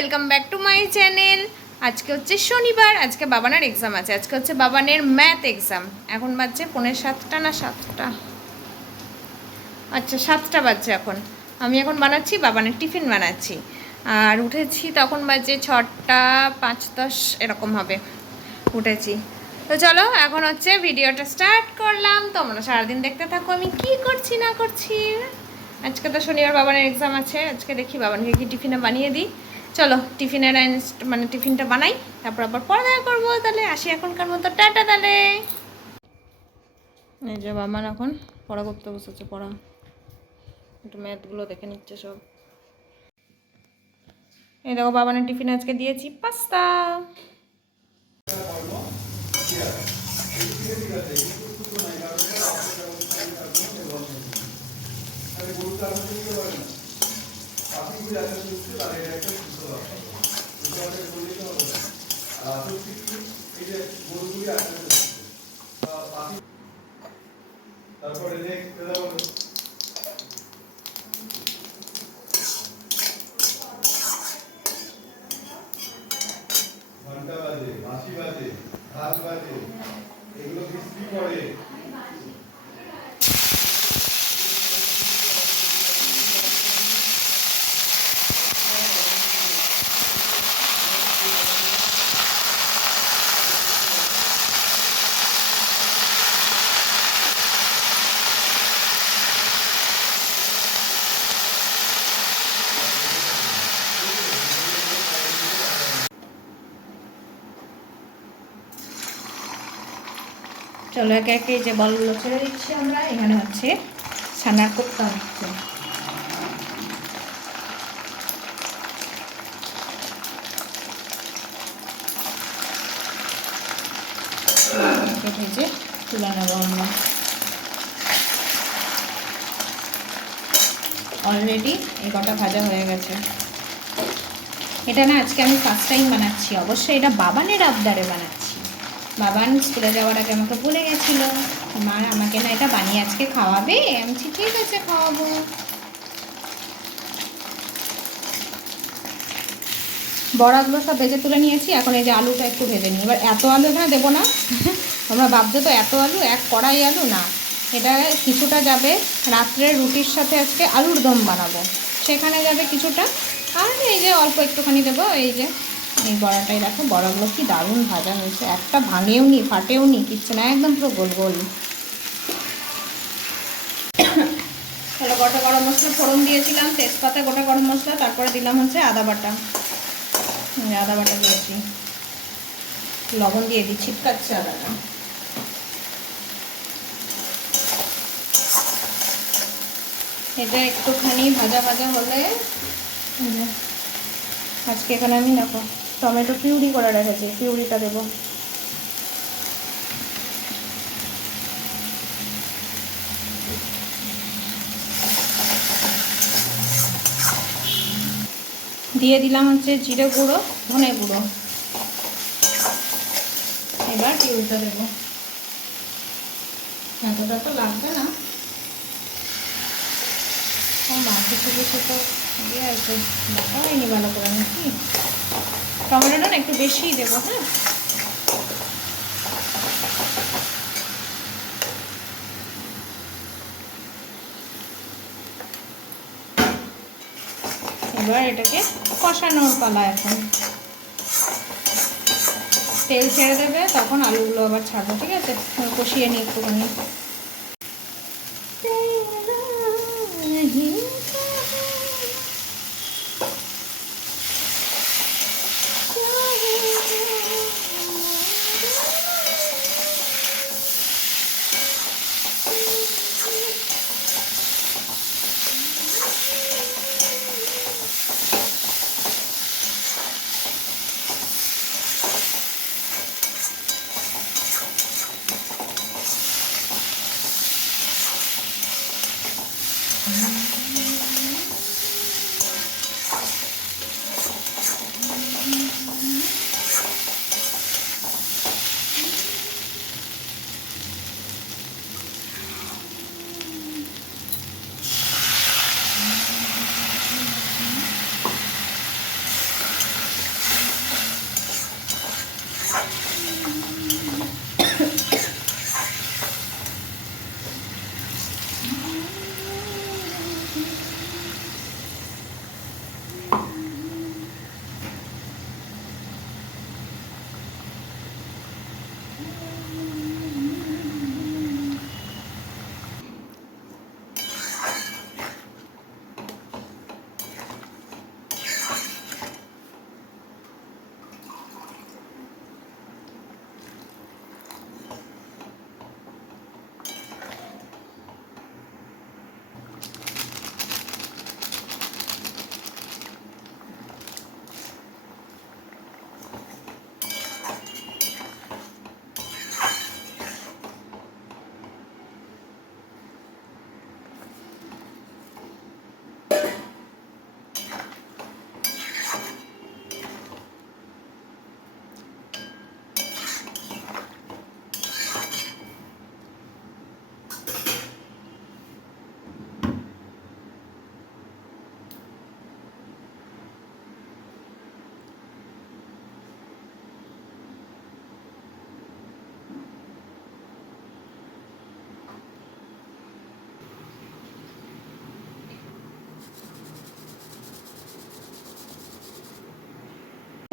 Welcome back to my channel আজকে হচ্ছে শনিবার, আজকে বাবানের এক্সাম আছে। আজকে হচ্ছে বাবানের ম্যাথ এক্সাম এখন বাজছে পৌনে সাতটা না সাতটা? আচ্ছা সাতটা বাজছে এখন। আমি এখন বানাচ্ছি, বাবানের টিফিন বানাচ্ছি। আর উঠেছি, তখন বাজে ছটা, পাঁচ দশ, এরকম হবে। উঠেছি। তো চলো, এখন হচ্ছে ভিডিওটা স্টার্ট করলাম। তোমরা সারাদিন দেখতে থাকো, আমি কি করছি, না করছি? আজকে তো শনিবার বাবানের এক্সাম আছে। আজকে দেখি বাবানকে কি টিফিনে বানিয়ে দিই। চলো টিফিনের মানে টিফিনটা বানাই, তারপর আবার পড়া দেখা করব, তাহলে আসি এখনকার মতো, টাটা তাহলে। এই যে বাবান এখন পড়া করতে বসেছে, পড়া। একটু ম্যাথগুলো দেখে নিচ্ছে সব। এই দেখো বাবা বাবানের টিফিন আজকে দিয়েছি, পাস্তা। তারপরে নেক্সট দাও ঘণ্টা বাজে বাঁশি বাজে ঢাক বাজে এগুলো বৃষ্টি পড়ে চলো একে একে যে বলগুলো ছেড়ে দিচ্ছি আমরা। এখানে হচ্ছে ছানার কোপ্তা হচ্ছে। তুলে নেব আমরা। অলরেডি এই কটা ভাজা হয়ে গেছে। এটা না আজকে আমি ফার্স্ট টাইম বানাচ্ছি। অবশ্যই এটা বাবানের আবদারে বানাচ্ছি। বাবান স্কুলে যাওয়ার আগে আমাকে বলে গেছিল, মা, আমাকে না এটা বানিয়ে আজকে খাওয়াবে? আমি ঠিক আছে, খাওয়াবো। বড়াগুলো সব ভেজে তুলে নিয়েছি, এখন এই যে আলুটা একটু ভেজে নিই। এবার এত আলু এখানে দেবো না, তোমরা ভাবছ তো এত আলু, এক কড়াই আলু? না, এটা কিছুটা যাবে। রাত্রের রুটির সাথে আজকে আলুর দম বানাবো। সেখানে যাবে কিছুটা, আর এই যে অল্প একটুখানি দেবো, এই যে এই বড়াটাই দেখো, বড়াগুলো কি দারুণ ভাজা হয়েছে। একটা ভাঙেও নি, ফাটেও নি, কিচ্ছু না, একদম পুরো গোল গোল। তাহলে গোটা গরম মশলা ফোড়ন দিয়েছিলাম, তেজপাতা, গোটা গরম মশলা, তারপরে দিলাম হচ্ছে আদা বাটা। আদা বাটা দিয়েছি। লবণ দিয়ে দিই, ছিটকাচ্ছে আদাটা। এটা একটুখানি ভাজা ভাজা হলে, আজকে এখানে আমি দেখো টমেটো পিউরি করে রেখেছি, পিউরিটা দেবো। দিয়ে দিলাম হচ্ছে জিরে গুঁড়ো, ধনে গুঁড়ো। এবার পিউরিটা দেবো। এতটা তো লাগবে না। ও কিছু কিছু তো দিয়ে আছে দেখা হয়নি ভালো করে নাকি টমেটোটা না একটু বেশিই দেবো হ্যাঁ? এবার এটাকে কষানোর পালা এখন। তেল ছেড়ে দেবে, তখন আলুগুলো আবার ছাড়বো, ঠিক আছে? কষিয়ে নিই একটুখানি।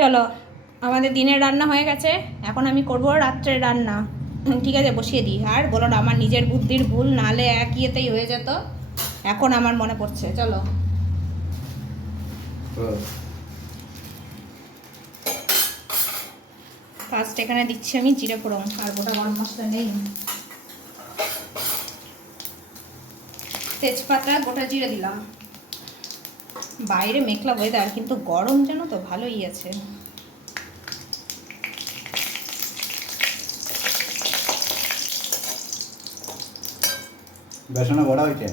চলো, আমাদের দিনের রান্না হয়ে গেছে, এখন আমি করব রাত্রের রান্না। ঠিক আছে, বসিয়ে দিই। আর বলো না, আমার নিজের বুদ্ধির ভুল, নালে এক ইয়েতেই হয়ে যেত। এখন আমার মনে পড়ছে, চলো। ফার্স্ট এখানে দিচ্ছি আমি জিরে ফোড়ন, আর গোটা গরম মশলা নেই। তেজপাতা, গোটা জিরে দিলাম। বাইরে মেঘলা ওয়েদার কিন্তু গরম যেন তো ভালোই আছে। বেসনে বড়া হয়েছে?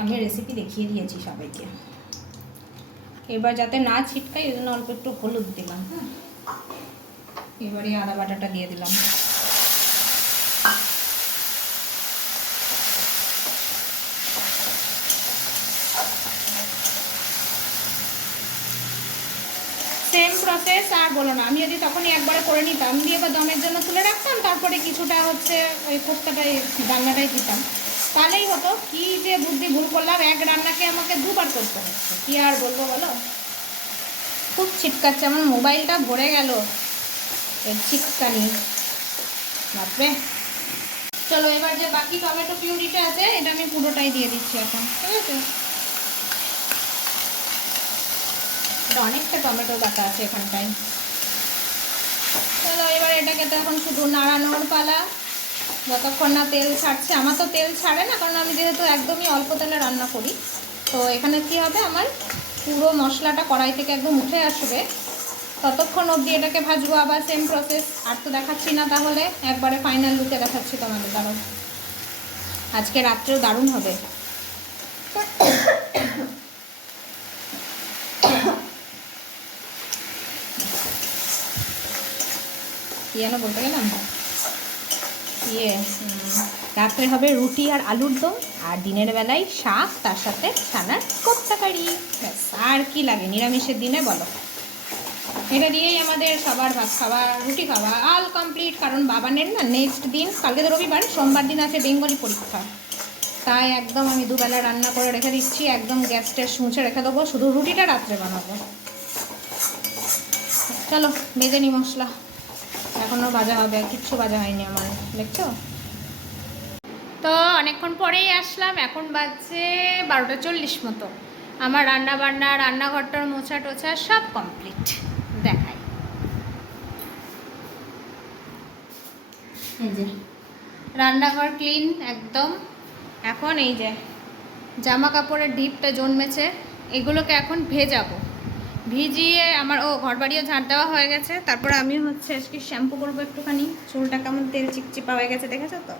আমি রেসিপি দেখিয়ে দিয়েছি সবাইকে। এবার যাতে না ছিটকাই ওই জন্য অল্প একটু হলুদ দিলাম হ্যাঁ? এবারে আদা বাটাটা দিয়ে দিলাম। সেম প্রসেস আর বলো না। আমি যদি তখনই একবারে করে নিতাম, দিয়ে এবার দমের জন্য তুলে রাখতাম, তারপরে কিছুটা হচ্ছে ওই কোফতাটাই রান্নাটাই দিতাম। তাহলেই হতো, কি যে বুদ্ধি ভুল করলাম, এক রান্নাকে আমাকে দুবার করতে হচ্ছে। কি আর বলব বলো? খুব ছিটকাচ্ছে, আমার মোবাইলটা ভরে গেল। ছিটকানি। বাপরে। চলো, এবার যে বাকি টমেটো পিউরিটা আছে, এটা আমি পুরোটাই দিয়ে দিচ্ছি এখন। ঠিক আছে এটা অনেকটা টমেটো কাটা আছে এখানটায়। চলো, এবার এটাকে তো এখন শুধু নাড়ানোর পালা। যতক্ষণ না তেল ছাড়ছে, আমার তো তেল ছাড়ে না, কারণ আমি যেহেতু একদমই অল্প তেলে রান্না করি। তো এখানে কি হবে, আমার পুরো মশলাটা কড়াই থেকে একদম উঠে আসবে। ততক্ষণ অবধি এটাকে ভাজবো আবার সেম প্রসেস আর তো দেখাচ্ছি না তাহলে, একবারে ফাইনাল লুকে দেখাচ্ছি তোমাদের, দারুণ। আজকে রাত্রেও দারুণ হবে। কি বলতে গেলাম? ইয়ে রাত্রে হবে রুটি আর আলুর দম, আর দিনের বেলায় শাক, তার সাথে ছানার কোপ্তা কারি। ব্যাস, আর কি লাগে? নিরামিষের দিনে বলো। এটা দিয়েই আমাদের সবার ভাত খাওয়া, রুটি খাওয়া আল কমপ্লিট কারণ বাবানের না নেক্সট দিন, কালকে তো রবিবার, সোমবার দিন আছে বেঙ্গলি পরীক্ষা। তাই একদম আমি দুবেলা রান্না করে রেখে দিচ্ছি, একদম গ্যাস ট্যাস মুছে রেখে দেবো, শুধু রুটিটা রাত্রে বানাবো। চলো, ভেজে নি মশলা। এখনও ভাজা হবে কিচ্ছু ভাজা হয়নি আমার, দেখছ? তো অনেকক্ষণ পরেই আসলাম, এখন বাজছে বারোটা চল্লিশ মতো। আমার রান্না বান্না রান্নাঘরটার মোছা টোছা সব কমপ্লিট দেখাই। যে, রান্নাঘর ক্লিন একদম। এখন এই যে জামা কাপড়ের ডিপটা জন্মেছে, এগুলোকে এখন ভেজাবো। ভিজিয়ে আমার ও ঘর বাড়িও ঝাড় দেওয়া হয়ে গেছে। তারপরে আমি হচ্ছে আজকে শ্যাম্পু করব একটুখানি। চুলটা কেমন তেল চিপচিপা হয়ে গেছে দেখেছ তো?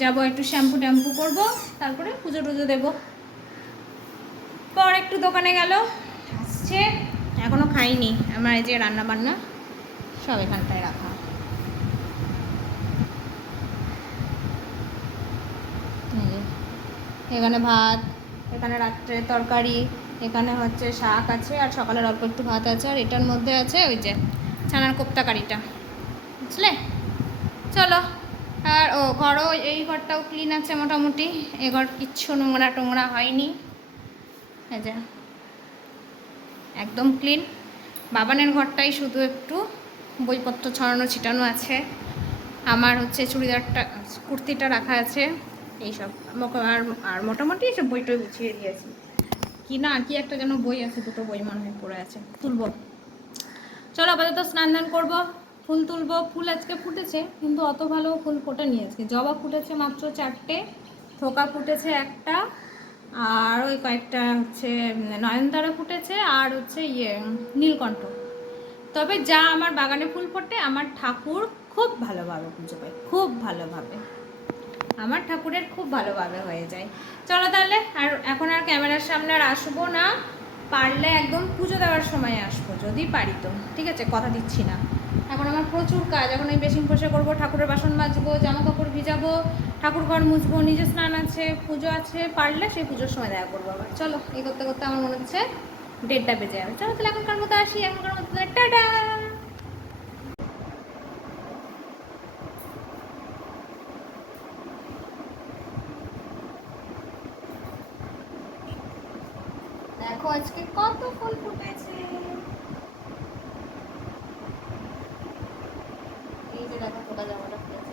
যাব একটু শ্যাম্পু ট্যাম্পু করব, তারপরে পুজো টুজো দেবো। পর একটু দোকানে গেল, আসছে এখনও খাইনি। আমার এই যে রান্না বান্না সব এখানটায় রাখা। এখানে ভাত, এখানে রাত্রে তরকারি। এখানে হচ্ছে শাক আছে আর সকালের অল্প একটু ভাত আছে আর এটার মধ্যে আছে ওই যে ছানার কোপ্তা কারিটা। বুঝলে? চলো, আর ও ঘরও এই ঘরটাও ক্লিন আছে মোটামুটি। এ ঘর কিচ্ছু নোংরা টোংরা হয়নি। যে, একদম ক্লিন বাবানের ঘরটাই শুধু একটু বইপত্র ছড়ানো, ছিটানো আছে। আমার হচ্ছে চুড়িদারটা, কুর্তিটা রাখা আছে। এইসব। আর মোটামুটি সব বই টই গুছিয়ে দিয়েছি। কি না, কি একটা যেন বই আছে, দুটো বই মনে হয় পড়ে আছে, তুলবো। চলো আপাতত স্নান দান করব, ফুল তুলবো। ফুল আজকে ফুটেছে, কিন্তু অত ভালো ফুল ফোটেনি আজকে। জবা ফুটেছে মাত্র চারটে, থোকা ফুটেছে একটা, আর ওই কয়েকটা হচ্ছে, নয়নতারা ফুটেছে, আর হচ্ছে ইয়ে নীলকণ্ঠ। তবে যা আমার বাগানে ফুল ফোটে, আমার ঠাকুর খুব ভালোভাবে পুজো পায়, খুব ভালোভাবে। আমার ঠাকুরের খুব ভালোভাবে হয়ে যায়। চলো তাহলে, আর এখন আর ক্যামেরার সামনে আর আসব না। পারলে একদম পুজো দেওয়ার সময় আসব, যদি পারি তো। ঠিক আছে, কথা দিচ্ছি না। এখন আমার প্রচুর কাজ, এখন আমি বেসিন পোষা করব, ঠাকুরের বাসন মাজবো জামা কাপড় ভিজাবো, ঠাকুর ঘর মুছবো, নিজে স্নান আছে, পুজো আছে, পারলে সেই পুজোর সময় দেখা করব আবার। চলো, এই করতে করতে আমার মনে হচ্ছে ডেটটা বেজে যাবে। চলো তাহলে এখনকার মতো আসি, এখনকার মতো টাটা দেখো আজকে কত ফুল ফুটেছে দেখো ঠোকা জামাটা খুলেছে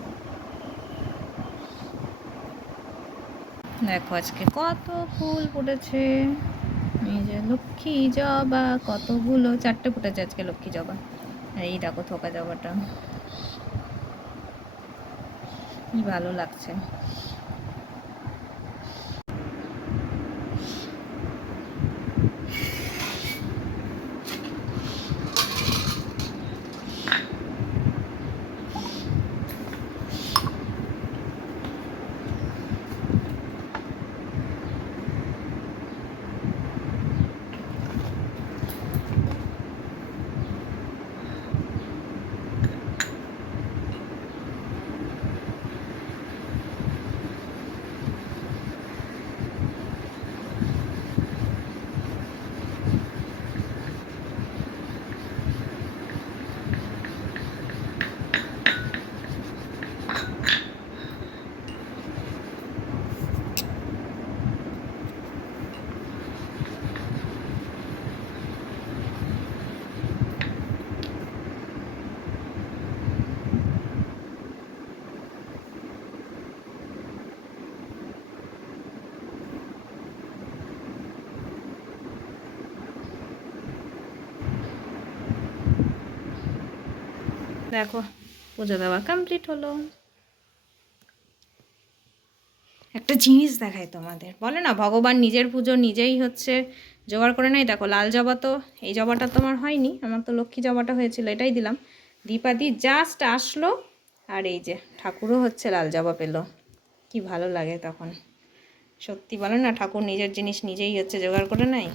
দেখো, আজকে কত ফুল ফুটেছে। এই যে লক্ষ্মী জবা, কতগুলো, চারটে ফুটেছে আজকে লক্ষ্মী জবা। এই দেখো, থোকা জবাটা। কি ভালো লাগছে। দেখো, পুজো দেওয়া কমপ্লিট হলো। একটা জিনিস দেখায় তোমাদের। বলে না, ভগবান নিজের পুজো নিজেই হচ্ছে জোগাড় করে নেয়। দেখো, লাল জবা তো, এই জবাটা তোমার হয়নি, আমার তো লক্ষ্মী জবাটা হয়েছিল, এটাই দিলাম। দীপাদি জাস্ট আসলো, আর এই যে ঠাকুরও হচ্ছে লাল জবা পেল। কি ভালো লাগে তখন। সত্যি বলে না, ঠাকুর নিজের জিনিস নিজেই হচ্ছে জোগাড় করে নেয়।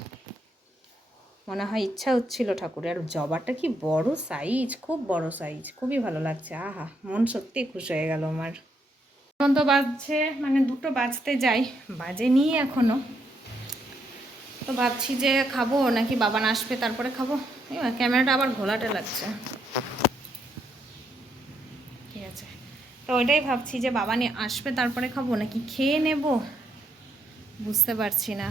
মনে হয় ইচ্ছা হচ্ছিল ঠাকুরের। আর জবাটা কি বড় সাইজ খুব বড় সাইজ খুবই ভালো লাগছে। আহা, মন সত্যি খুশি হয়ে গেল আমার। এখন তো বাজছে মানে দুটো বাজতে যাই, বাজেনি এখনও। তো ভাবছি যে খাব, নাকি বাবান আসবে তারপরে খাব। ক্যামেরাটা আবার ঘোলাটে লাগছে। ঠিক আছে। তো ওইটাই ভাবছি যে বাবানি আসবে তারপরে খাব, নাকি খেয়ে নেব? বুঝতে পারছি না।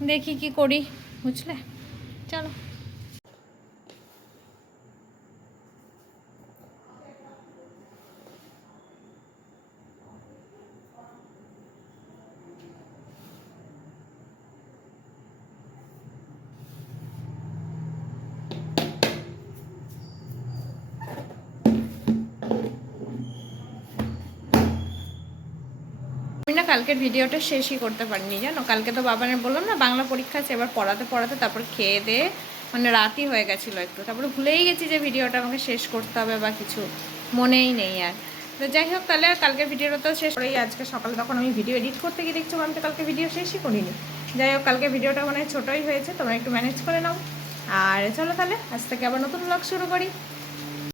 দেখি কি করি বুঝলে চলো আমি না কালকের ভিডিওটা শেষই করতে পারিনি, জানো? কালকে তো বাবানের বললাম না, বাংলা পরীক্ষা আছে, এবার পড়াতে পড়াতে তারপর খেয়ে দিয়ে মানে রাতই হয়ে গেছিল একটু। তারপরে ভুলেই গেছি যে ভিডিওটা আমাকে শেষ করতে হবে বা কিছু মনেই নেই আর। তো যাই হোক, তাহলে কালকের ভিডিওটা তো শেষ করেই আজকে সকালে তখন আমি ভিডিও এডিট করতে গিয়ে দেখছ আমি তো কালকে ভিডিও শেষই করিনি। যাই হোক, কালকে ভিডিওটা মানে ছোটোই হয়েছে, তোমরা একটু ম্যানেজ করে নাও। আর চলো তাহলে, আজ থেকে আবার নতুন ব্লগ শুরু করি।